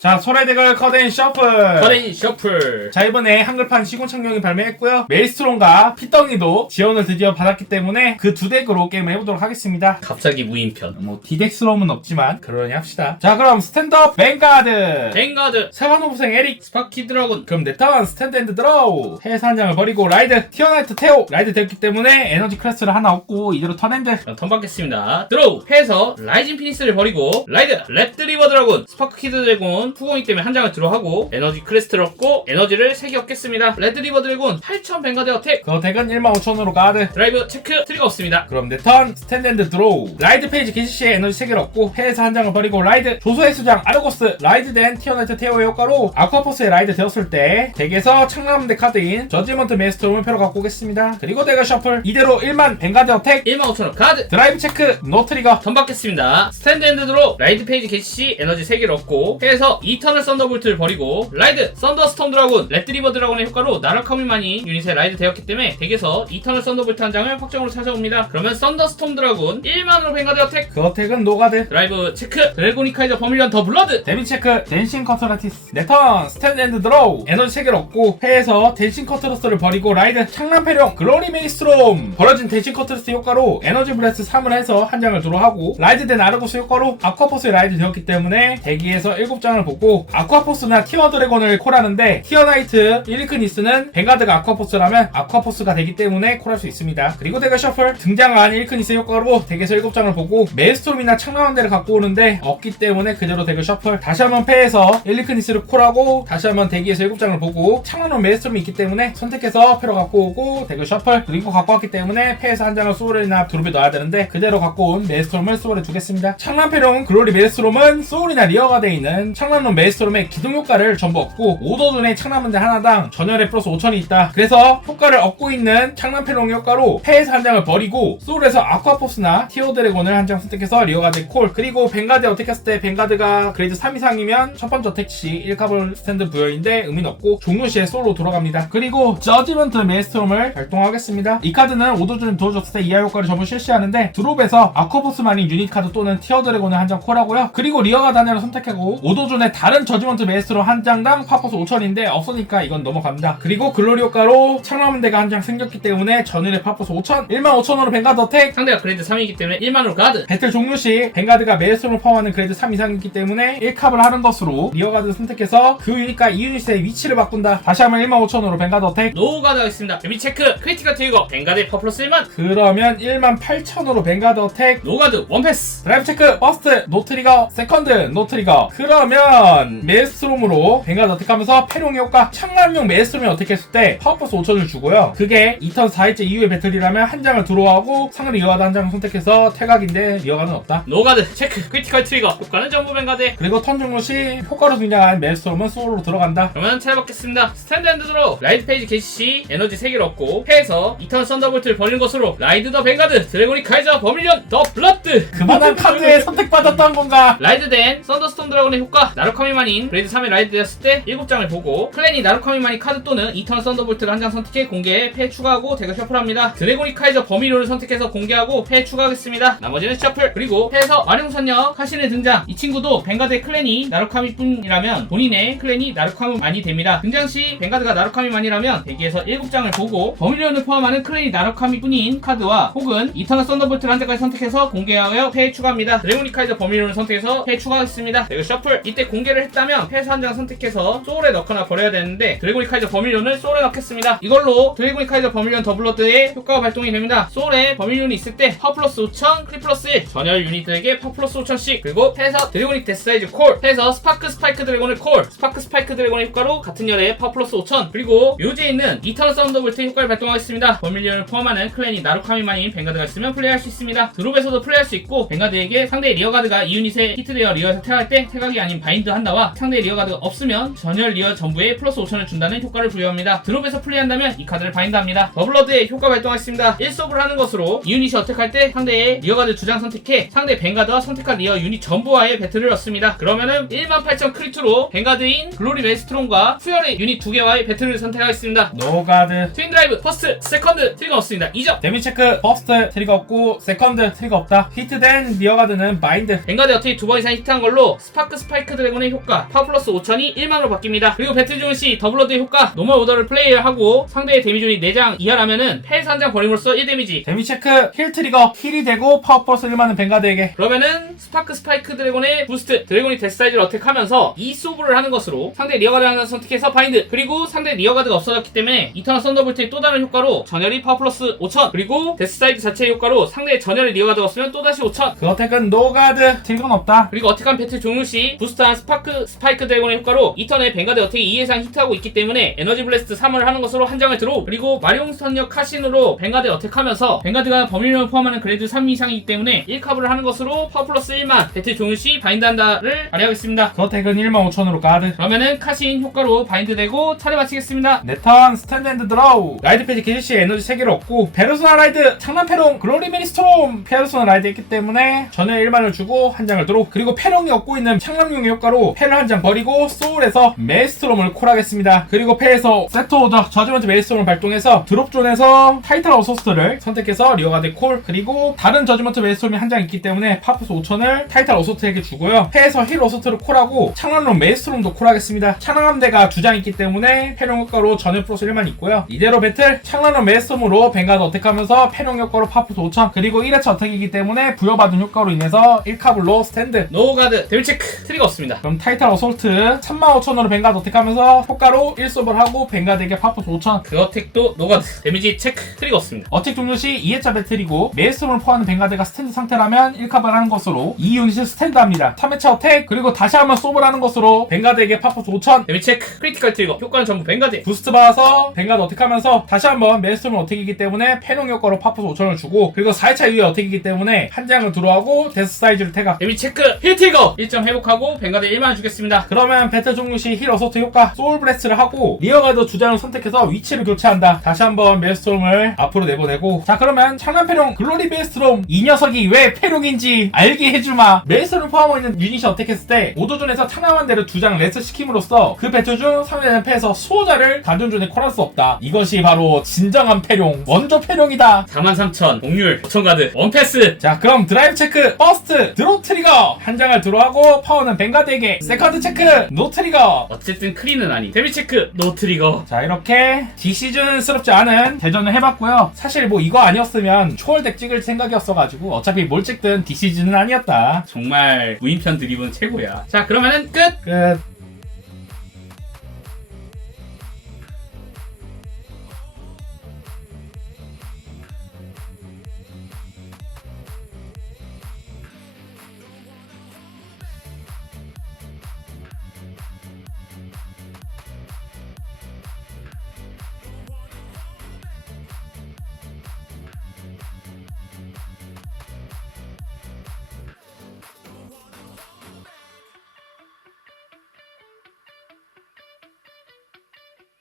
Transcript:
자, 소래대걸 커데인 셔플. 커데인 셔플. 자, 이번에 한글판 시공창룡이 발매했고요. 메일스트롬과 피덩이도 지원을 드디어 받았기 때문에 그 두 덱으로 게임을 해보도록 하겠습니다. 갑자기 무인편. 뭐 디덱스러움은 없지만 그러니 합시다. 자, 그럼 스탠드업 뱅가드. 뱅가드. 세관호부생 에릭. 스파키 드래곤. 그럼 내 턴 스탠드 앤드 드로우. 해서 한 장을 버리고 라이드. 티어나이트 테오. 라이드 되었기 때문에 에너지 크래스를 하나 얻고 이대로 턴엔드. 턴 받겠습니다. 드로우. 해서 라이징 피니스를 버리고 라이드. 레드 리버 드래곤. 스파크 키드 드래곤. 후공이 때문에 한 장을 들어하고 에너지 크레스트를 얻고 에너지를 3개 얻겠습니다. 레드 리버 드래곤 8000 뱅가드 어택. 그 덱은 15,000으로 가드. 드라이브 체크. 트리거 없습니다. 그럼 내 턴 스탠드 앤드 드로우. 라이드 페이지 게시시에 에너지 3개를 얻고 해에서 한 장을 버리고 라이드. 조소의 수장 아르고스. 라이드 된 티어나이트 테오의 효과로 아쿠아포스에 라이드 되었을 때 덱에서 창남대 카드인 저지먼트 메스트롬을 펴러 갖고 오겠습니다. 그리고 덱을 셔플. 이대로 1만 뱅가드 어택. 15,000원 카드. 드라이브 체크 노 트리거. 턴 받겠습니다. 스탠드 앤드 드로우. 라이드 페이지 게시시 에너지 3개를 얻고 해서 이터널 썬더볼트를 버리고 라이드 썬더스톰 드래곤. 레드 리버 드래곤의 효과로 나라카미만이 유닛에 라이드 되었기 때문에 덱에서 이터널 썬더볼트 한 장을 확정으로 찾아옵니다. 그러면 썬더스톰 드래곤 1만으로 뱅가드 어택. 그 어택은 노가드. 드라이브 체크. 드래고니카이저 버밀리언 더 블러드. 데미지 체크 댄싱 커터라티스. 내 턴 스탠드 앤드 드로우. 에너지 3개를 얻고 해에서 댄싱 커터러스를 버리고 라이드. 창남패룡 글로리 메이스트롬. 벌어진 댄싱 커터러스 효과로 에너지 브레스 3을 해서 한 장을 드로우하고 라이드 된 아르고스 효과로 아쿠아포스에 라이드 되었기 때문에 대기에서 7장을 보고 아쿠아포스나 티어 드래곤을 콜하는데 티어나이트 일크니스는 뱅가드가 아쿠아포스라면 아쿠아포스가 되기 때문에 콜할 수 있습니다. 그리고 덱을 셔플. 등장한 일크니스 효과로 덱에서 7장을 보고 메일스트롬이나 창남원대를 갖고 오는데 없기 때문에 그대로 덱을 셔플. 다시 한번 패해서 일크니스를 콜하고 다시 한번 대기에서 7장을 보고 창남원 메일스트롬이 있기 때문에 선택해서 패로 갖고 오고 덱을 셔플. 그리고 갖고 왔기 때문에 패에서 한 장을 소울이나 드롭에 넣어야 되는데 그대로 갖고 온 메일스트롬을 소울에 두겠습니다. 창남패룡 글로리 메일스트롬은 소울이나 리어가 되어 있는 창남론 메일스트롬의 기둥 효과를 전부 얻고 오더존의 창남원대 하나당 전열에 플러스 5,000이 있다. 그래서 효과를 얻고 있는 창남패룡 효과로 패에서 한 장을 버리고 소울에서 아쿠아포스나 티어 드래곤을 한 장 선택해서 리어가드 콜. 그리고 뱅가드에 어택했을 때 뱅가드가 그레이드 3 이상이면 첫 번째 어택 시 1카본 스탠드 부여인데 의미는 없고 종료 시에 소울로 돌아갑니다. 그리고 저지먼트 메일스트롬을 발동하겠습니다. 이 카드는 오더존이 도와줬을 때 이하 효과를 전부 실시하는데 드롭에서 아쿠아포스만인 유닛 카드 또는 티어 드래곤을 한 장 콜하고요. 그리고 리어가드 한 장을 선택하고 오더존의 다른 저지먼트 메일스트롬 한 장당 파포스 5,000인데 없으니까 이건 넘어갑니다. 그리고 글로리 효과로 창남원대가 한 장 생겼기 때문에 전일의 파포스 5,000 15,000으로 뱅가드 어택. 상대가 그레이드 3이기 때문에 1만으로 가드. 배틀 종료 시 뱅가드가 메일스트롬을 포함하는 그레이드 3 이상이기 때문에 1캅을 하는 것으로 리어가드 선택해서 그 유닛과 이 유닛의 위치를 바꾼다. 다시 한번 15,000으로 뱅가드 어택. 노 가드 하겠습니다. 데미 체크. 크리티컬 트리거. 뱅가드 퍼플러스 1만. 그러면 18,000으로 뱅가드 어택. 노 가드 원패스. 드라이브 체크 버스트 노 트리거 세컨드 노 트리거. 그러면 메일스트롬으로 뱅가드 어택하면서 패룡의 효과 창남용 메일스트롬이 어택했을 때 파워포스 5,000을 주고요. 그게 2턴 4일째 이후의 배틀이라면 한 장을 들어하고 상대 리어가드 한 장을 선택해서 퇴각인데 리어가드는 없다. 노가드 체크. 크리티컬 트리거. 효과는 전부 뱅가드. 그리고 턴 종료 시 효과로 등장한 메일스트롬은 소울로 들어간다. 그러면 찾아받겠습니다. 스탠드 앤드 드로우. 라이드 페이지 게시시 에너지 3개를 얻고 패에서 이턴 썬더볼트를 버리는 것으로 라이드 더 뱅가드. 드래고닉 카이저 버밀리언 더 블러드. 그만한 카드에 선택받았던 건가? 라이드 된 썬더스톰 드래곤의 효과. 나루카미만인 그레이드 3에 라이드 되었을 때 7장을 보고 클랜이 나루카미만인 카드 또는 이턴 썬더볼트를 한 장 선택해 공개해 패 추가하고 덱을 셔플합니다. 드래고닉 카이저 버밀리언을 선택해서 공개하고 패 추가하겠습니다. 나머지는 셔플. 그리고 패에서 마룡선녀 카신의 등장. 이 친구도 뱅가드의 클랜이 나루카미 뿐이라면 본인의 클랜이 나루카미만이 됩니다. 등장 시 뱅가드가 나루카미만이라면 대기에서 7장을 보고 버밀리언을 포함하는 클랜이 나루카미 뿐인 카드와 혹은 이터널 썬더볼트를 한 장까지 선택해서 공개하여 패에 추가합니다. 드래곤닉 카이저 버밀리언을 선택해서 패에 추가하겠습니다. 덱을 셔플. 이때 공개를 했다면 패에서 한 장 선택해서 소울에 넣거나 버려야 되는데 드래곤닉 카이저 버밀리언을 소울에 넣겠습니다. 이걸로 드래곤닉 카이저 버밀리언 더블러드의 효과가 발동이 됩니다. 소울에 버밀리언이 있을 때 파워 플러스 5,000 크리 플러스 1 전열 유닛들에게 파워 플러스 5,000씩. 그리고 패에서 드래곤닉 데스사이즈 콜. 패에서 스파크 스파이크 드래곤을 콜. 스파크 스파이크 드래곤의 효과로 같은 열에 파워 플러스 5,000. 그리고 묘지에 있는 이터널 썬더볼트의 효과를 발동하겠습니다. 버밀리언을 포함하는 클랜이 나루카미만인 뱅가드가 있으면 플레이할 수 있습니다. 드롭에서도 플레이할 수 있고 뱅가드에게 상대의 리어가드가 이 유닛에 히트되어 리어에서 태갈 때 태각이 아닌 바인드 한다와 상대의 리어가드가 없으면 전열 리어 전부에 플러스 5,000을 준다는 효과를 부여합니다. 드롭에서 플레이한다면 이 카드를 바인드합니다. 더블러드의 효과 발동하겠습니다. 1섭을 하는 것으로 이 유닛이 어택할 때 상대의 리어가드 2장 선택해 상대 뱅가드와 선택한 리어 유닛 전부와의 배틀을 넣습니다. 그러면은 18,000 크리트로 뱅가드인 글로리 메일스트롬과 수열의 유닛 2개와의 배틀을 선택하겠습니다. 노가드 트윈 드라이브 퍼스트 세컨드 트리거 없습니다. 2점. 데미 체크 퍼스트 트리거 없고 세컨드 트리거 없다. 히트된 리어가드는 바인드. 뱅가드 어택이 2번 이상 히트한 걸로 스파크 스파이크 드래곤의 효과 파워 플러스 5000이 1만으로 바뀝니다. 그리고 배틀 존 시 더블로드의 효과 노멀 오더를 플레이하고 상대의 데미존이 4장 이하라면은 패에서 한 장 버림으로써 1데미지. 데미 체크 힐 트리거 힐이 되고 파워 플러스 1만은 벵가드에게. 그러면은 스파크 스파이크 드래곤의 부스트 드래곤이 데스 사이즈를 어택하면서 이 소브를 하는 것으로 상대 리어가드 하나 선택해서 바인드, 그리고 상대 리어가드가 없어졌기 때문에 이터널 썬더볼트의 또 다른 효과로 전열이 파워 플러스 5000, 그리고 데스 사이즈 자체의 효과로 상대의 전열의 리어가드가 없으면 또다시 5000. 그 어택은 노가드 딜건 없다. 그리고 어택한 배틀 종료 시 부스트한 스파이크 드래곤의 효과로 이턴의 벵가드 어택이 2 이상 히트하고 있기 때문에 에너지 블래스트 3을 하는 것으로 한 장을 드로우. 그리고 마룡 선역 카신으로 벵가드 어택하면서 벵가드가 범위력을 포함하는 그레이드 3 이상이기 때문에 1컵을 하는 것으로 파워 플러스 1만 배틀 종료 시 바인드한다를 발휘하겠습니다. 그 어택은 15,000으로 가드. 그러면은 카신 효과로 바인드되고 차례 마치겠습니다. 내 턴 스탠드 앤드 드로우. 라이드 페이지 개시시 에너지 3개를 얻고 페르소나 라이드 창란 페롱 글로리 메리스톰 페르소나 라이드 했기 때문에 전에 1만을 주고 한 장을 드로우. 그리고 페롱이 얻고 있는 창란용의 효과로 패를 한 장 버리고 소울에서 메이스트롬을 콜하겠습니다. 그리고 패에서 세트 오더 저지먼트 메이스트롬을 발동해서 드롭존에서 타이탈 어소스트를 선택해서 리어가드 콜, 그리고 다른 저지먼트 메이스트롬이 한 장 있기 때문에 파프스 5000을 타이탈 어소스트에게 주고요. 패에서 힐 어소스트를 콜하고 창란용 메이스트롬도 콜하겠습니다. 창란함대가 2장 있기 때문에 패룡 효과로 전열 플러스 1만 있고요. 이대로 배틀 창란용 메이스트롬으로 벵가드 어택하면서 패룡 효과로 파프스 5000, 그리고 1회차 어택이기 때문에 부여받은 효과로 인해서 1카블로 스탠드. 노가드 데미 체크 트리거 없습니다. 그럼 타이탈 어솔트 35,000으로 벵가드 어택하면서 효과로 1섭을 하고 벵가드에게 파프스 5000. 그 어택도 노가드 데미지 체크 트리거 없습니다. 어택 종료 시 2회차 배틀이고 메이스톰을 포함하는 벵가드가 스탠드 상태라면 1컵을 하는 것으로 2유닛을 스탠드합니다. 3회차 어택 그리고 다시 한번 쏘을 하는 것으로 벵가드에게 파프스 5000. 데미 체크 크리티컬 트리거 효과는 전부 벵가드. 부스트 받아서 벵가드 어택하면서 다시 한번 메이스톰을 어택이기 때문에 패롱 효과로 파프스 5000을 주고, 그리고 4회차 이후에 어택이기 때문에 한 장을 들어가고 데스 사이즈를 태각. 데미 체크 힐 트리거 1점 회복하고 벵가드 1만 주겠습니다. 그러면 배틀 종료 시 힐 어소트 효과 소울 블래스트를 하고 리어가드 2장을 선택해서 위치를 교체한다. 다시 한번 메이스톰을 앞으로 내보내고, 자 그러면 창란 패룡 글로리 메이스톰 이 녀석이 왜 패룡인지 알게 해주마. 메이스톰을 포함하고 있는 유닛이 어택했을 때 오도존에서 창란한 대로 2장 레스 시킴으로써 그 배틀 중 상대는 패에서 수호자를 단존존에 콜할 수 없다. 이것이 바로 진정한 패룡, 원조 패룡이다. 43,000 공률 5,000가드 원패스. 자 그럼 드라이브 체크 퍼스트 드로 트리거 한 장을 들어하고 파워는 벵가드에게. 세컨드 체크 노 트리거. 어쨌든 크리는 아니. 데미 체크 노 트리거. 자 이렇게 디시즌스럽지 않은 대전을 해봤고요. 사실 뭐 이거 아니었으면 초월덱 찍을 생각이었어가지고 어차피 뭘 찍든 디시즌은 아니었다. 정말 무인편 드립은 최고야. 자 그러면은 끝. 끝.